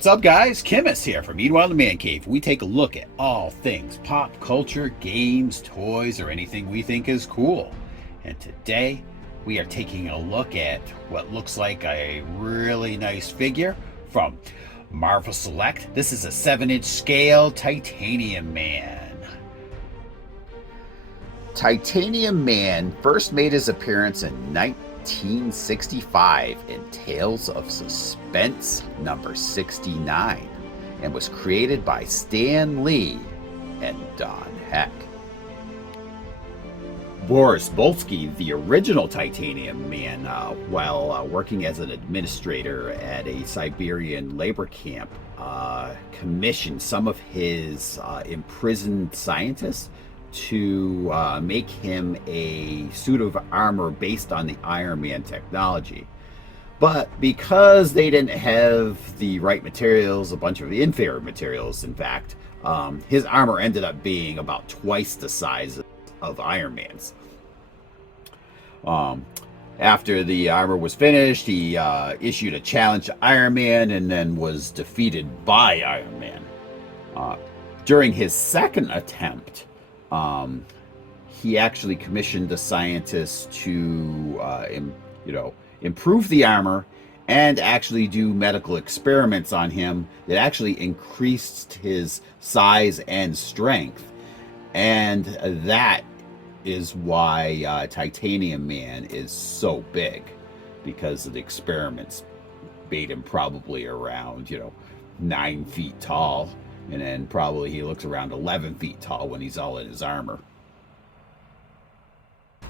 What's up, guys? Chemist here from Meanwhile the Man Cave. We take a look at all things pop culture, games, toys, or anything we think is cool. And today we are taking a look at what looks like a really nice figure from Marvel Select. This is a 7-inch scale Titanium Man. Titanium Man first made his appearance in 1965 in Tales of Suspense number 69 and was created by Stan Lee and Don Heck. Boris Bolsky, the original Titanium Man, while working as an administrator at a Siberian labor camp, commissioned some of his imprisoned scientists to make him a suit of armor based on the Iron Man technology. But because they didn't have the right materials, a bunch of the inferior materials, in fact, his armor ended up being about twice the size of Iron Man's. After the armor was finished, he issued a challenge to Iron Man and then was defeated by Iron Man. During his second attempt, he actually commissioned the scientists to, improve the armor and actually do medical experiments on him that actually increased his size and strength. And that is why Titanium Man is so big, because of the experiments made him probably around, 9 feet tall. And then probably he looks around 11 feet tall when he's all in his armor.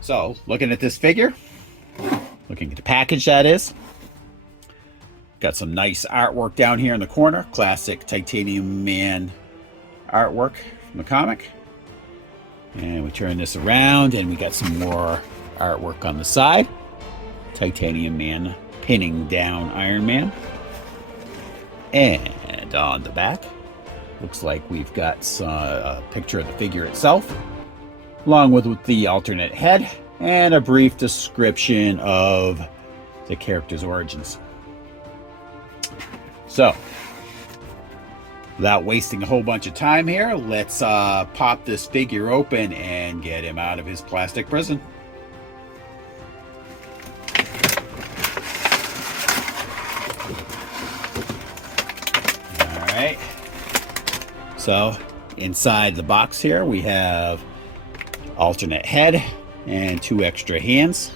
So, looking at this figure, looking at the package that is, got some nice artwork down here in the corner. Classic Titanium Man artwork from the comic. And we turn this around and we got some more artwork on the side. Titanium Man pinning down Iron Man. And on the back, looks like we've got a picture of the figure itself, along with the alternate head, and a brief description of the character's origins. So, without wasting a whole bunch of time here, let's pop this figure open and get him out of his plastic prison. All right. So, inside the box here, we have alternate head and 2 extra hands.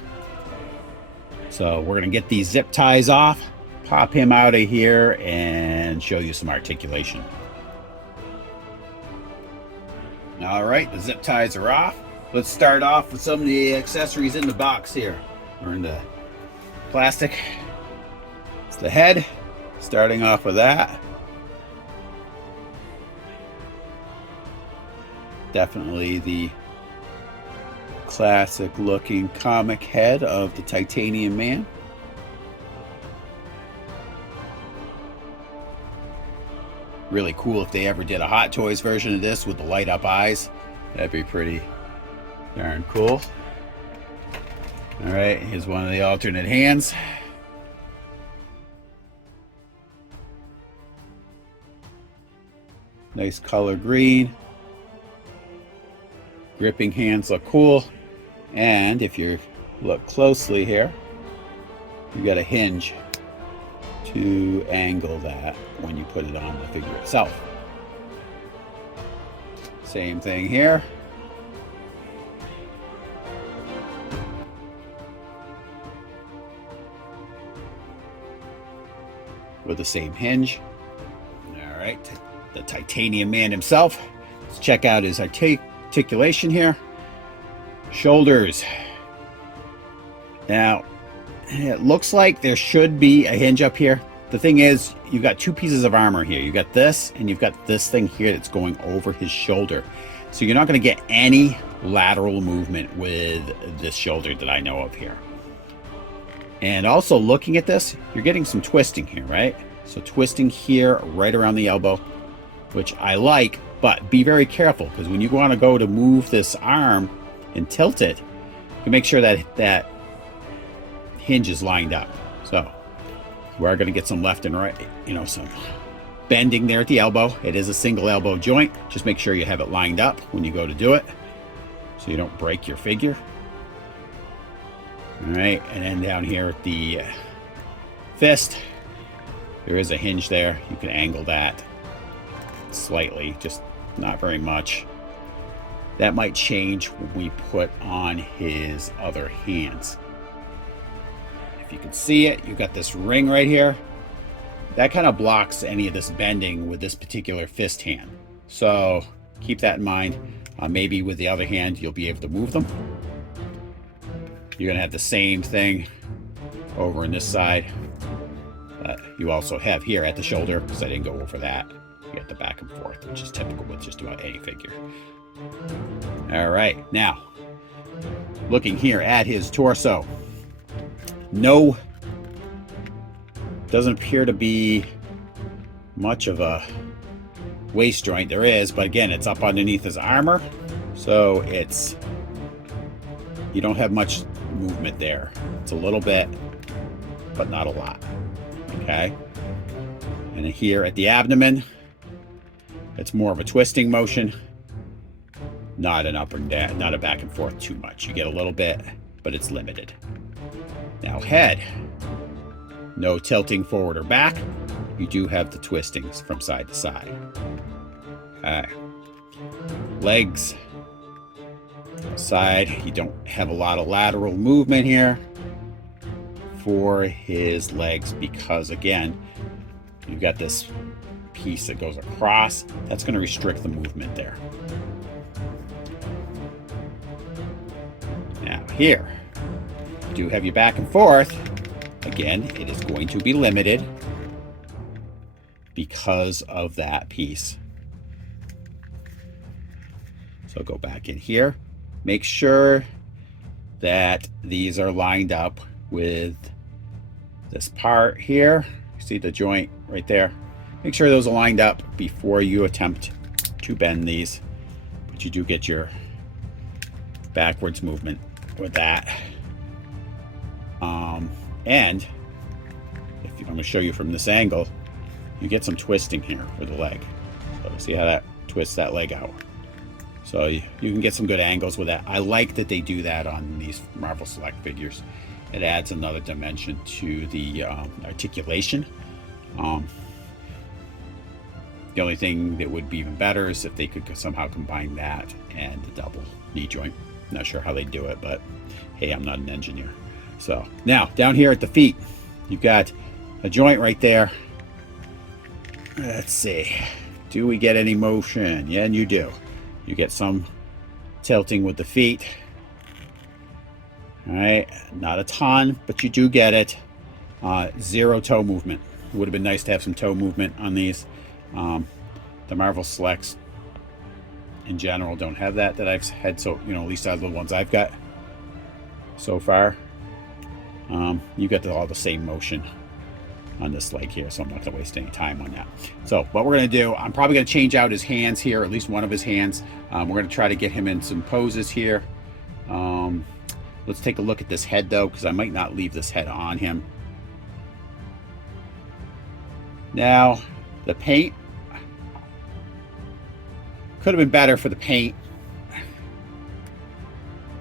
So, we're going to get these zip ties off, pop him out of here, and show you some articulation. All right, the zip ties are off. Let's start off with some of the accessories in the box here. We're in the plastic. It's the head, starting off with that. Definitely the classic looking comic head of the Titanium Man. Really cool if they ever did a Hot Toys version of this with the light up eyes. That'd be pretty darn cool. All right, here's one of the alternate hands. Nice color green. Gripping hands look cool. And if you look closely here, you got a hinge to angle that when you put it on the figure itself. Same thing here. With the same hinge. All right, the Titanium Man himself. Let's check out his articulation here. Shoulders. Now, it looks like there should be a hinge up here. The thing is, you've got 2 pieces of armor here. You've got this, and you've got this thing here that's going over his shoulder. So you're not going to get any lateral movement with this shoulder that I know of here. And also looking at this, you're getting some twisting here, right? So twisting here right around the elbow, which I like, but be very careful, because when you want to go to move this arm and tilt it, you can make sure that that hinge is lined up. So we are going to get some left and right, some bending there at the elbow. It is a single elbow joint. Just make sure you have it lined up when you go to do it so you don't break your figure. All right, and then down here at the fist, there is a hinge there. You can angle that slightly, just not very much. That might change when we put on his other hands. If you can see it, you've got this ring right here. That kind of blocks any of this bending with this particular fist hand. So keep that in mind. Maybe with the other hand, you'll be able to move them. You're gonna have the same thing over on this side. You also have here at the shoulder, because I didn't go over that. You get the back and forth, which is typical with just about any figure. All right, now, looking here at his torso. No, doesn't appear to be much of a waist joint. There is, but again, it's up underneath his armor. So you don't have much movement there. It's a little bit, but not a lot. Okay. And here at the abdomen, it's more of a twisting motion, not an up and down, not a back and forth too much. You get a little bit, but it's limited. Now head, no tilting forward or back. You do have the twistings from side to side. Okay. Legs, side, you don't have a lot of lateral movement here for his legs because, again, you've got this piece that goes across. That's going to restrict the movement there. Now here, you do have your back and forth. Again, it is going to be limited because of that piece. So go back in here. Make sure that these are lined up with this part here. See the joint right there? Make sure those are lined up before you attempt to bend these. But you do get your backwards movement with that. And if I'm going to show you from this angle, you get some twisting here with the leg. So see how that twists that leg out. So you can get some good angles with that. I like that they do that on these Marvel Select figures. It adds another dimension to the articulation. The only thing that would be even better is if they could somehow combine that and the double knee joint. Not sure how they do it, but hey, I'm not an engineer. So now down here at the feet, you've got a joint right there. Let's see, do we get any motion? Yeah, and you do. You get some tilting with the feet. All right, not a ton, but you do get it. Zero toe movement. It would have been nice to have some toe movement on these. The Marvel Selects in general don't have that I've had, so at least out of the ones I've got so far. You get all the same motion on this leg here, so I'm not going to waste any time on that. So what we're going to do, I'm probably going to change out his hands here, at least one of his hands. We're going to try to get him in some poses here. Let's take a look at this head though, because I might not leave this head on him. Now, the paint could have been better for the paint.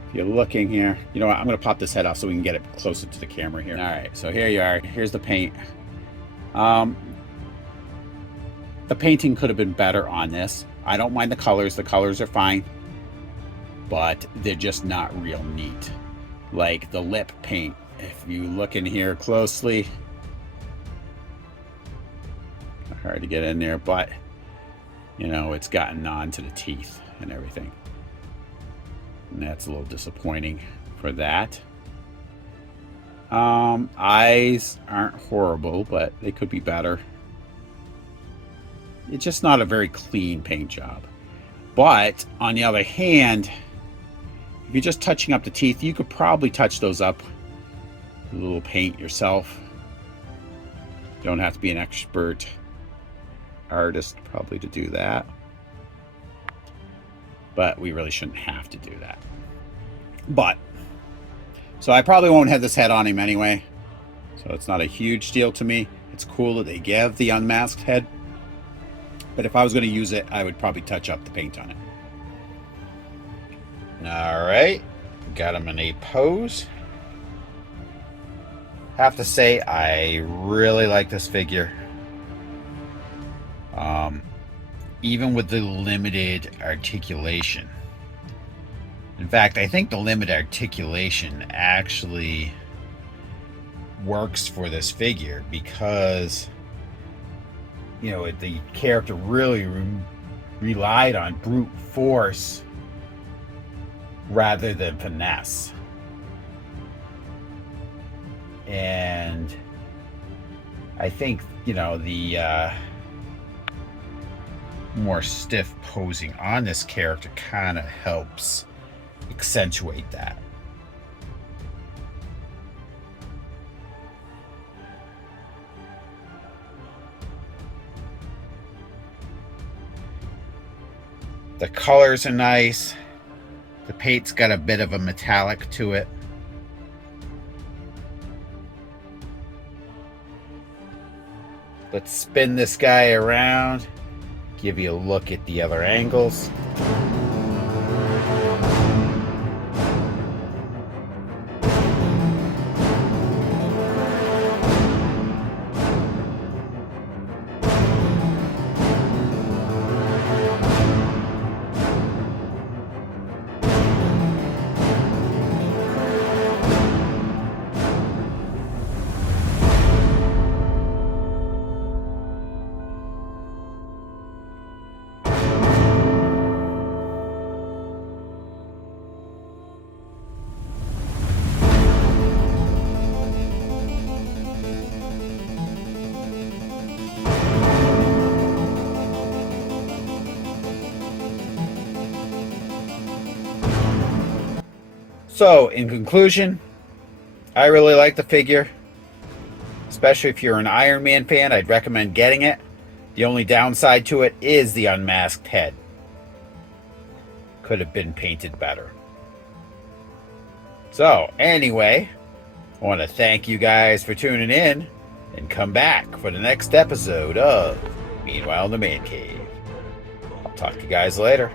If you're looking here, you know what, I'm going to pop this head off so we can get it closer to the camera here. All right, so here you are. Here's the paint. The painting could have been better on this. I don't mind the colors. The colors are fine, but they're just not real neat. Like the lip paint, if you look in here closely, hard to get in there, but it's gotten onto the teeth and everything. And that's a little disappointing for that. Eyes aren't horrible, but they could be better. It's just not a very clean paint job. But on the other hand, if you're just touching up the teeth, you could probably touch those up with a little paint yourself. You don't have to be an expert artist probably to do that. But we really shouldn't have to do that. So I probably won't have this head on him anyway. So it's not a huge deal to me. It's cool that they give the unmasked head. But if I was going to use it, I would probably touch up the paint on it. All right, got him in a pose. Have to say, I really like this figure. Even with the limited articulation. In fact, I think the limited articulation actually works for this figure because, you know, the character really relied on brute force rather than finesse. And I think, you know, the more stiff posing on this character kind of helps accentuate that. The colors are nice. The paint's got a bit of a metallic to it. Let's spin this guy around, give you a look at the other angles. So, in conclusion, I really like the figure. Especially if you're an Iron Man fan, I'd recommend getting it. The only downside to it is the unmasked head. Could have been painted better. So, anyway, I want to thank you guys for tuning in and come back for the next episode of Meanwhile in the Man Cave. I'll talk to you guys later.